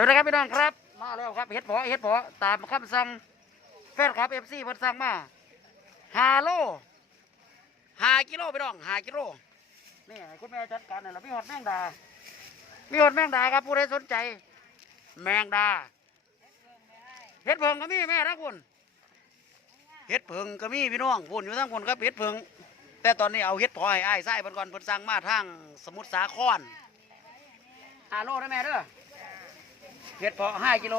สวัสดีครับพี่น้องครับ มาแล้วครับเฮ็ดเพอเฮ็ดเพอตามคำสั่งแฟนคลับเอฟซีเพิ่นสั่งมาหาโลหากิโลพี่น้องหากิโลนี่ให้คุณแม่จัดการหน่อยละมีหอดแมงดามีหอดแมงดาครับผู้ใดสนใจ แมงดาเฮ็ดเพิงก็มีแม่นะคุณเฮ็ดเพิงก็มีพี่น้องคุณอยู่ทั้งคนครับเฮ็ดเพิงแต่ตอนนี้เอาเฮ็ดพอให้อ้ายไส้เพิ่นก่อนเพิ่นสั่งมาทางสมุทรสาครหาโลนะแม่เด้อ เห็ดเพาะห้ากิโล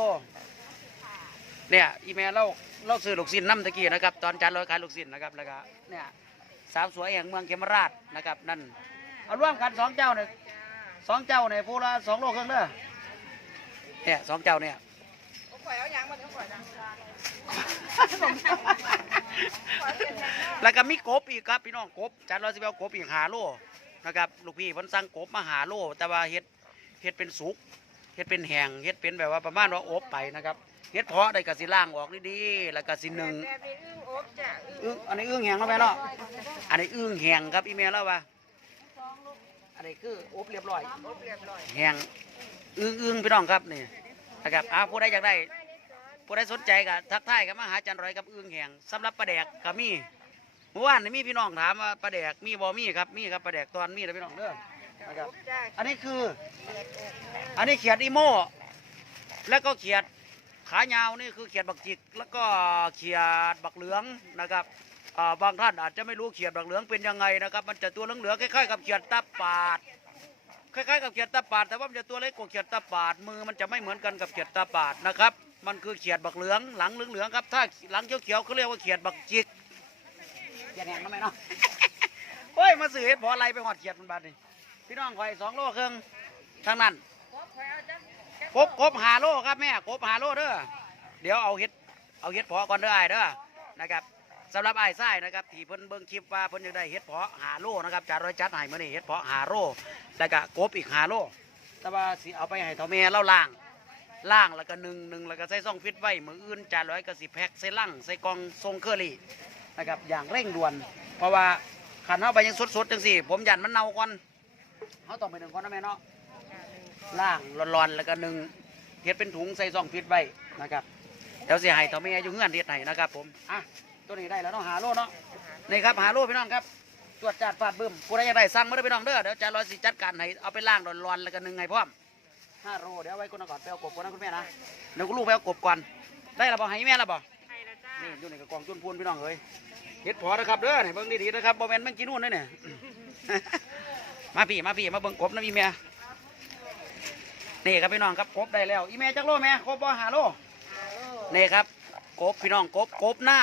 เนี่ยอีเมลเราเราซื้อลูกศิลน้ำตะกี้นะครับ ตอนจานร้อยขายลูกศิลนะครับแล้วก็เนี่ยสาวสวยแห่งเมืองเขมราชนะครับ นั่นเอาร่วมกันสองเจ้าเนี่ยสองเจ้าเนี่ยผู้ละสองโลครึ่งเด้อเนี่ยสองเจ้าเนี่ยแล้วก็มีกบอีกครับพี่น้องกบจานร้อยสิบเอากบอีกหาโลนะครับลูกพี่เพิ่นสั่งกบมาหาโลแต่ว่าเฮ็ดเฮ็ดเป็นสุก ฮ็ดเป็นแห้งเฮ็ดเป็นแบบว่าประมาณว่าอบไปนะครับเฮ็ดเพาะได้กสิล่างออกดีๆแล้วก็สิหนึ่งแบบนี้อึ้งอบจ้ะอึ้งอึ้งอันนี้อึ้งแห้งแล้วแม่เนาะอันนี้อึ้งแห้งครับอีเมลแล้วว่าอันนี้คืออบเรียบร้อยอบเรียบร้อยแห้งอึ้งอึ้งพี่น้องครับนี่นะครับอ้าวผู้ใดอยากได้ผู้ใดสนใจก็ทักทายกันมาหาจันร้อยกับอึ้งแห้งสำหรับปลาแดกก็มีเมื่อวานนี่มีพี่น้องถามว่าปลาแดกมีบ่มีครับมีครับปลาแดกตอนมีนะพี่น้องเด้อ นะครับอบจ้ะอันนี้คือเรียบอบอันนี้เขียดอีโม่ แล้วก็เขียดขายาวนี่คือเขียดบักจิก แล้วก็เขียดบักเหลืองนะครับอ่าบางท่านอาจจะไม่รู้เขียดบักเหลืองเป็นยังไงนะครับ มันจะตัวเหลืองๆคล้ายๆกับเขียดตาปาดคล้ายๆกับเขียดตาปาดแต่ว่ามันจะตัวเล็กกว่าเขียดตาปาดมือมันจะไม่เหมือนกันกับเขียดตาปาดนะครับ มันคือเขียดบักเหลืองหลังเหลืองๆครับ ถ้าหลังเขียวๆเขาเรียกว่าเขียดบักจิกเขียดแหงทำไมเนาะเฮ้ยมาสื่อเห็ดพออะไรไปหอดเขียดมันบาดนี่ พี่น้องคอยสองโลครึ่งทางนั้นอบคอยเอาจ้ะกบกบหาโลครับแม่กบหาโลเด้อเดี๋ยวเอาเห็ดเอาเห็ดเพาะก่อนเด้อไอ้ายเด้อนะครับสำหรับไอ้ายไส้นะครับที่เพิ่นเบิ่งคลิปว่าเพิ่นจะได้เห็ดเพาะหาโลนะครับจารร้อยจัดให้มื้อนี้เห็ดเพาะหาโลแล้วก็กบอีกหาโลแต่ว่าสิเอาไปให้เท่าแม่เล่าล่างล่างแล้วก็หนึ่งหนึ่งแล้วก็ใส่ซ่องฟิตไว้มืออื่นจานร้อยก็สิแพ็คใส่ลังใส่กล่องทรงเคอรี่นะครับอย่างเร่งด่วน เพราะว่าขันเฮาไปยังสดๆจังสี่ผมยันมันเน่าก่อน เฮาต้องไปหนึ่งก่อนนะแม่เนาะล่างร้อนๆแล้วก็หนึ่งเฮ็ดเป็นถุงใส่ซองฟิตไว้นะครับเดี๋ยวสิให้ต่อแม่อยู่เงื่อนเฮ็ดให้นะครับผมอะตัวนี้ได้แล้วเนาะหาโลเนาะนี่ครับหาโลพี่น้องครับตรวจจัดฟาดบึ้มผู้ใดอยากได้สั่งมาเด้อพี่น้องเด้อเดี๋ยวจะรอสิจัดการให้เอาไปล่างร้อนๆแล้วก็หนึ่งให้พร้อมห้าโลเดี๋ยวเอาไว้ก่อนนะก่อนไปเอากบก่อนนะคุณแม่นะเดี๋ยวคุณลูกไปเอากบก่อนได้แล้วบ่ให้แม่แล้วบ่ให้แล้วจ้านี่อยู่ในกระกองจุนพูนพี่น้องเอ้ยเฮ็ดพอนะครับเด้อนี่เบิ่งดีๆนะครับบ่แม่นแมันกินนู่นเด้อเนี่ย มาพี่มาพี่มาเบิ่งกบนะพี่แม่นี่ครับพี่น้องครับกบได้แล้วอีแม่จักโลแม่ครบบ่หาโลฮัลโหลนี่ครับกบพี่น้องกบกบหน้า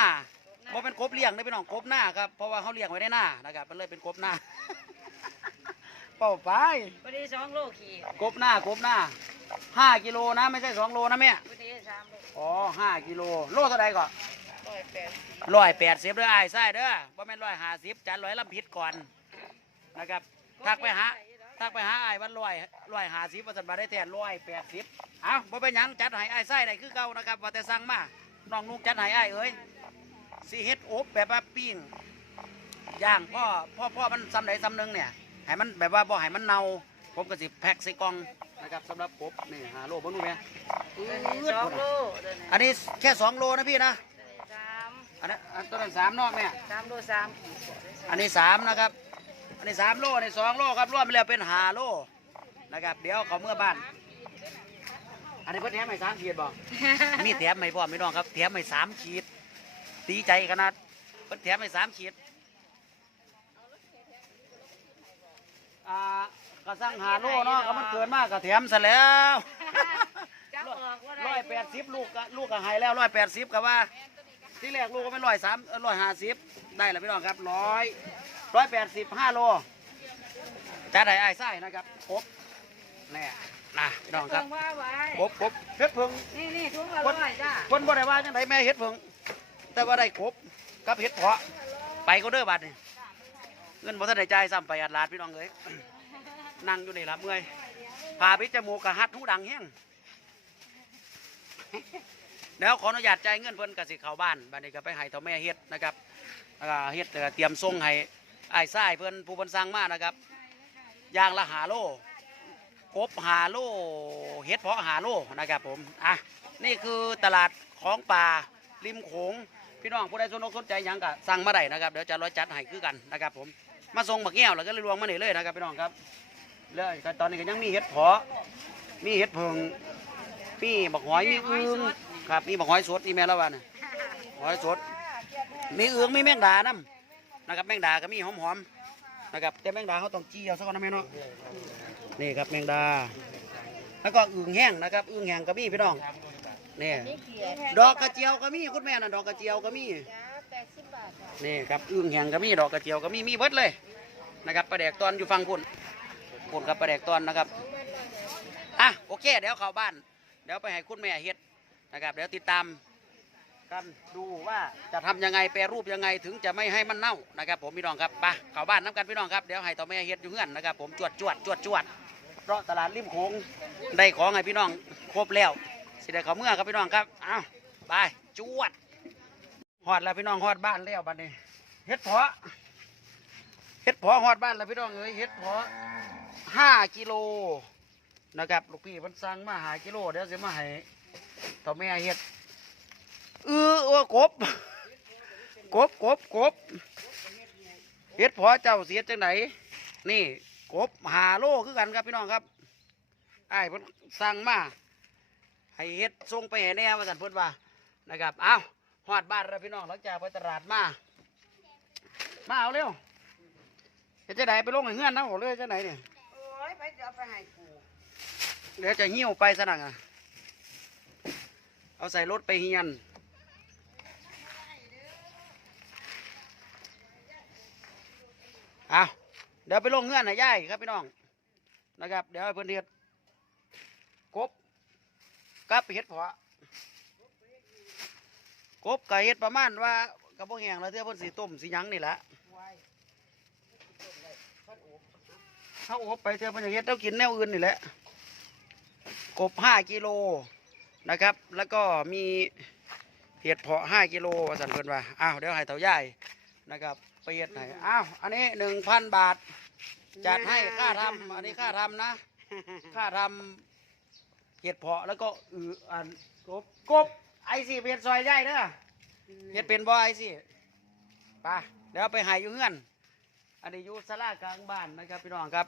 บ่เป็นกบเลี้ยงนะพี่น้องกบหน้าครับเพราะว่าเขาเลี้ยงไว้ในหน้านะครับมันเลยเป็นกบหน้าเป้าไปพอดีสองโลขีดกบหน้ากบหน้าห้ากิโลนะไม่ใช่สองโลนะแม่พอดีสามโลอ๋อห้ากิโลโลเท่าไหร่ก่อนร้อยแปดร้อยแปดสิบเด้อไอ้ายไส้เด้อว่าแม่นร้อยห้าสิบจานร้อยลำพิษก่อนนะครับ ทักไปหาทักไปหาไอ้ายวันร้อยร้อยห้าสิบประสันบาได้แทนร้อยแปดสิบเอาบ่เป็นหยังจัดให้ไอ้ายไส้ได้คือเก่านะครับว่าแต่สั่งมาน้องนุกจัดให้ไอ้ายเอ้ยสีเฮ็ดอบแบบว่าปิ้งย่างพ่อพ่อพ่อมันซ้ำใดซ้ำหนึงเนี่ยให้มันแบบว่าบ่ให้มันเน่าผมก็สิแพ็คใส่กล่องนะครับสำหรับกบนี่หาโลบ่รู้ไหมตัวนี้สองโลตัวนี้อันนี้แค่สองโลนะพี่นะตัวนี้สามอันนั้นอันตัวนั้นสามเนอกแม่สามโลสามขีดอันนี้สามนะครับ อันนี้สามโลอันนี้สองโลครับรวมไปแล้วเป็นห้าโลนะครับ เดี๋ยวเขาเมื่อบ้าน อันนี้เพิ่นแถมให้สามขีดบ่มีแถมให้พ่อไม่น้องครับแถมให้สามขีดดีใจขนาดเพิ่นแถมให้สามขีดอ่าก็สั่งหาโลเนาะก็มันเกินมากก็แถมซะแล้วจับออกว่าร้อยแปดสิบลูกก็ลูกก็ให้แล้วร้อยแปดสิบก็ว่า ที่แรกลูกก็ไม่ร้อยสามร้อยห้าสิบได้แล้วพี่น้องครับร้อย ร้อยแปดสิบห้าโลจะได้ไอ้ไส้นะครับครบแน่นะพี่น้องครับเพิ่งว่าไว้ครบครบเฮ็ดเพิ่งนี่นี่ถุงละร้อยจ้าคนบ่ได้ว่าจังไดแม่เฮ็ดเพิ่งแต่ว่าได้ครบกับเฮ็ดเพาะไปก็เด้อบัดนี่เงินบ่ทันได้จ่ายซ้ำไปอัดลาดพี่น้องเอ้ยนั่งอยู่นี่ล่ะเมื่อยพาพิจมูกกะฮัดหูดังแฮงเดี๋ยวขออนุญาตจ่ายเงินเพิ่นกสิเข้าบ้านบัดนี้ก็ไปให้เท่าแม่เฮ็ดนะครับอ่าเฮ็ดแล้วก็เตรียมส่งให้ ไอ้ายซ้เพิ่อนผู้เพิ่นสั่งมานะครับยางละหาโลกบหาโลเฮ็ดเพาะหาโลนะครับผมอะนี่คือตลาดของป่าริมโขงพี่น้องผู้ใดสนอกสนใจยังก็สั่งมาได้นะครับเดี๋ยวจะร้อยจัดให้คือกันนะครับผมมาส่งบักแก้วแล้วก็เลยรวงมาหนี่เลยนะครับพี่น้องครับแล้วก็ตอนนี้ก็ยังมีเฮ็ดเพาะมีเฮ็ดเพิงมีบักหอยมีอึ่งครับมีบักหอยสดอีแม่ล้วว่าน่ะหอยสดมีเอืองมีแมงดานํ นะครับแมงดาก็มีหอมๆนะครับแต่แมงดาเขาต้องจี้เอาซะก่อนนะแม่เนาะนี่ครับแมงดา แล้วก็อึ่งแห้งนะครับอึ่งแห้งก็มีพี่น้องนี่ดอกกระเจียวก็มีคุณแม่น่ะดอกกระเจียวก็มีนี่ครับอึ่งแห้งก็มีดอกกระเจียวก็มีมีเบิดเลยนะครับปลาแดกตอนอยู่ฟังพุ่นพุ่นกับปลาแดกตอนนะครับอะโอเค เดี๋ยวเข้าบ้าน เดี๋ยวไปให้คุณแม่เฮ็ดนะครับ เดี๋ยวติดตาม กันดูว่าจะทำยังไงแปรรูปยังไงถึงจะไม่ให้มันเน่านะครับผมพี่น้องครับไปเข้าบ้านน้ำกันพี่น้องครับเดี๋ยวให้ต่อแม่เฮ็ดอยู่เงื่อนนะครับผมจวดจวดจวดจวดเพราะตลาดริมโขงได้ของให้พี่น้องครบแล้วสิได้เขาเมื่อครับพี่น้องครับเอาไปจวดฮอดแล้วพี่น้องฮอดบ้านแล้วบัดนี้เฮ็ดเพาะเฮ็ดเพาะฮอดบ้านแล้วพี่น้องเอ้ยเฮ็ดเพาะห้ากิโลนะครับลูกพี่มันสั่งมาหากิโลเดี๋ยวจะมาให้ต่อแม่เฮ็ด เออโอ้กบ กบกบกบเฮ็ดพอเจ้าเสียจังไหนนี่ กบหาโลคือกันครับพี่น้องครับไอ้ายเพิ่นสั่งมาให้เฮ็ดส่งไปให้แน่ว่าสันเพิ่นว่านะครับเอาฮอดบ้านแล้วพี่น้องหลังจากไปตลาดมามาเอาเร็วเฮ็ดจังไหนไปลงให้เงื่อนนะผมเลยจังไหนเนี่ยโอ้ยไปเดี๋ยวไปให้กูเดี๋ยวจะหิ้วไปซะหนังอะเอาใส่รถไปเฮียน อาเดี๋ยวไปลงเงื่อนให้ย่ายครับพี่น้องนะครับ เดี๋ยวให้เพื่อนเฮ็ดกบกับเฮ็ดเพาะกบกับเฮ็ดประมาณว่ากระบอกแห้งแล้วเท่าเพิ่นสีต้มสียังนี่แหละถ้าอบไปเท่าเพิ่นเฮ็ดแล้วกินแนวอื่นนี่แหละกบห้ากิโลนะครับ แล้วก็มีเห็ดเพาะห้ากิโลสันเพิ่นว่าอ้าวเดี๋ยวให้เต่าย่ายนะครับ ไปเฮ็ดไหนอ้าวอันนี้หนึ่งพันบาท จัดให้ค่าทำอันนี้ค่าทำนะ ค่าทำเห็ดเพาะแล้วก็อืออันกบกบไอซีเพียนซอยใหญ่เด้อเห็ดเป็นบ่ไอซีไปเดี๋ยวไปใหายอยู่เฮือน อันนี้อยู่ศาลากลางบ้านนะครับพี่น้องครับ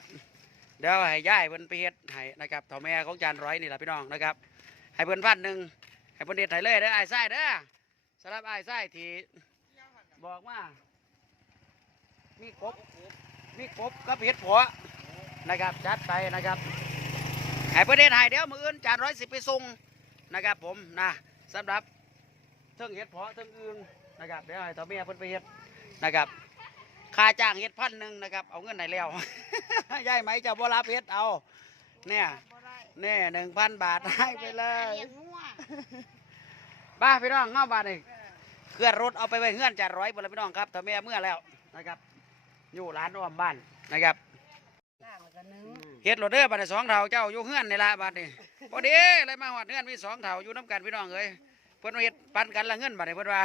เดี๋ยวให้ย่ายเพิ่นไปเฮ็ดให้นะครับเถ่าแม่ของจานร้อยนี่แหละพี่น้องนะครับ ให้เพิ่นพันหนึ่งให้เพิ่นเด็ดให้เลยเด้อไอ้ไส้เด้อสำหรับไอ้ไส้ที่บอกว่า มีกบมีกบกับเห็ดผัวนะครับจัดไปนะครับให้ประเด็นให้เดี๋ยวมืออื่นจานร้อยสิบไปส่งนะครับ ผมนะสำหรับเทิงเห็ดเพาะเทิงอื่นนะครับเดี๋ยวให้ต่อเมียเพิ่นไปเห็ดนะครับค่าจ้างเห็ดพันหนึ่งนะครับ เอาเงินไหนแล้วยายไหมเจะบ่รับเห็ดเอาเนี่ยเนี่ยหนึ่งพันบาทให้ไปเลยบ้าพี่น้องเข้ามาเลยเคลื่อนรถเอาไปไว้เงื่อนจานร้อยบนละพี่น้องครับต่อเมียเมื่อแล้วนะครับ อยู่ร้านอ้อมบ้านนะครับล่างแล้วก็นึ่งเฮ็ดโรเดอร์บัดนี้สองเท่าเจ้าอยู่เฮือนนี่ละบัดนี้พอดีเลยมาหอดเฮือนมีสองเท่าอยู่น้ำกันพี่น้องเอ้ยเพิ่นว่าเฮ็ดปันกันละเงินบัดนี้เพิ่นว่า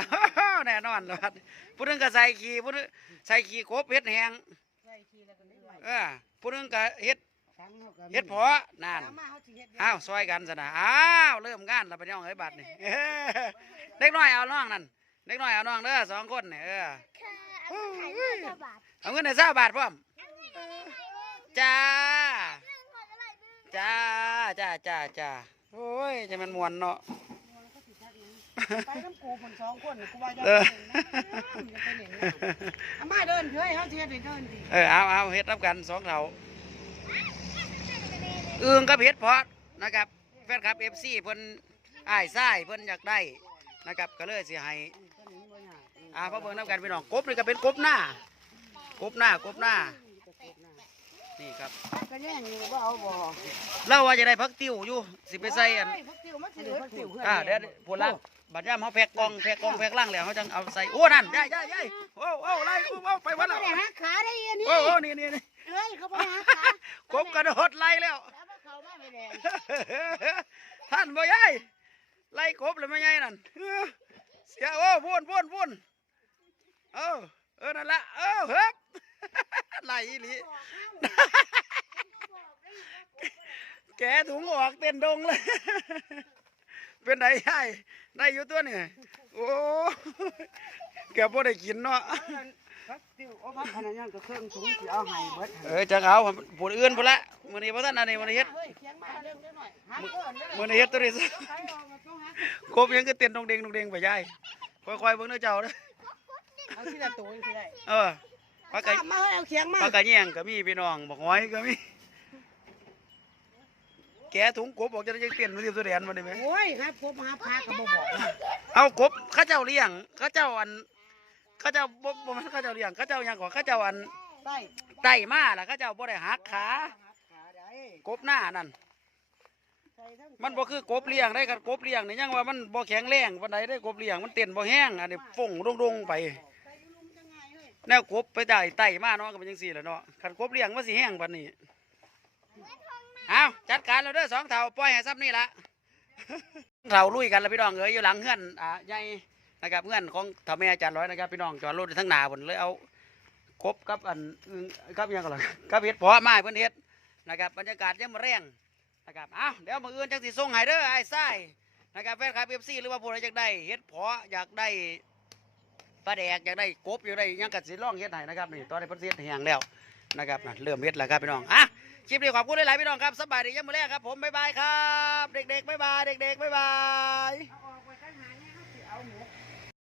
แน่นอนเลยบัดผู้หนึงก็ใส่ขี้ผู้หนึงใส่ขี้กบเฮ็ดแหงใส่ทีแล้วก็นึ่งไว้เออผู้หนึงก็เฮ็ดทั้งหมดก็เฮ็ดเพาะนั่นเอามาเฮาสิเฮ็ดอ้าวซอยกันซะนะอ้าวเริ่มงานแล้วพี่น้องเอ้ยบัดนี้เด็กน้อยเอาน้องนั่นเด็กน้อยเอาน้องเด้อสองคนนี่เออเอา เงินในเศร้าบาทพร้อมจ้าจ้าจ้าจ้าจ้าโอ้ยจะมันมวนเนาะไปน้ำกูคนสองคนนี่กูว่าจะเออไปเล่นน้ำอย่าไปเล่นน้ำเอามาเดินเถอะให้เฮาสิเฮ็ดให้เดินดิเออเอาเอาเฮ็ดรับกันสองเท่าอึ่งกับเฮ็ดเพาะนะครับแฟนคลับเอฟซีเพิ่นอ้ายซ้ายเพิ่นอยากได้นะครับก็เลยสิให้อ่าพระเบิ่งน้ำกันพี่น้องกบนี่ก็เป็นกบหน้าก บหน้ากบหน้า นี่ครับ ก็แย่งอยู่บ่เอาบ่เราว่าจะได้พักติ้วอยู่สิไปใส่อันโยพักติ้วมันสิเหลือติ้วอ่าเดี๋ยวผลล่างบัดย่ามเขาแพกกล่องแพกกล่องแพกล่างแล้วเขาจังเอาใส่โอ้นั่นย่ายย่ายย่ายโอ้โอ้ไล่โอ้โอ้ไปวันบ่ละได้หาขาได้ยันี่โอ้โอ้นี่นี่นี่เอ้ยเขาบ่ได้หาขากบกระโดดไล่แล้ว แล้วมันเข้ามาไม่ได้ท่านบ่ยายไล่กบเลยไม่ยายนั่นเออเสียโอ้พุ่นพุ่นพุ่นเออ เออนั่นละเออเฮ้บไล่อีหลีแกถุงออกเต้นดงเลย เป็นไดยายได้อยู่ตัวนี่โอ้แกบ่ได้กินเนาะเออจังเอาผู้อื่นพุ่นละมือนี้บ่ทันอันนี้มือนี้เฮ็ดมือนี้เฮ็ดตัวนี้ครเอามาต้องหากบยังก็เต้นดงเด้งดงเด้งไปยายค่อยๆเบิ่งเด้อเจ้าเด้อ เอาทีละตัวสิได้เออปลากะมาให้เอาเขียงมาปลากะแยงก็มีพี่น้องบักหอยก็มีแกะถุงกบออกจะได้จังเต้นมาสิบแสดนมาได้ไหมโอ้ยครับผมหาพาก็บ่บอกนะเอากบเข้าเจ้าเลี้ยงเข้าเจ้าอันเข้าเจ้าบ่บ่แม่นเข้าเจ้าเลี้ยงเข้าเจ้าหยังก่อนเข้าเจ้าอันได้ไต่มาล่ะเข้าเจ้าบ่ได้หักขาขาได้กบหน้านั่นใส่ทั้งมันบ่คือกบเลี้ยงได้กันกบเลี้ยงนี่ยังว่ามันบ่แข็งแรงปานใดได้กบเลี้ยงมันเต้นบ่แห้งอันนี้ฟงดงๆไป แนวกบไปได้ไต่มาเนาะก็เป็นจังซี่แหละเนาะคันกบเลี้ยงมันสิแห้งปานนี้เอาจัดการแล้วเด้อสองเท่าปล่อยให้ซ้ำนี่ละเราลุยกันแล้วพี่น้องเอ้ยอยู่หลังเฮือนอ่าใหญ่นะครับเฮือนของท่าแม่อาจารย์ร้อยนะครับพี่น้องจอดรถทั้งหน้าพุ่นเลยเอากบกับอันกับยังก็ล่ะกับเฮ็ดเพาะไม้เพิ่อนเฮ็ดนะครับบรรยากาศยังมาแรงนะครับเอาเดี๋ยวมื้ออื่นจังสิส่งให้เด้อไอ้ทรายนะครับแฟนคลับ FC หรือว่าผู้ใดอยากได้เฮ็ดเพาะอยากได้ ปลาแดกอยากได้กบอยากได้ยังก็สิลองเฮ็ดไหนนะครับนี่ตอนนี้เพิ่นสิเฮ็ดให้แห้งแล้วนะครับนะเริ่มเฮ็ดแล้วครับพี่น้องอะคลิปนี้ขอบคุณหลายๆพี่น้องครับสบายดียังมมื้อแรกครับผมบ๊ายบายครับ เด็กๆบ๊ายบายเด็กๆบ๊ายบาย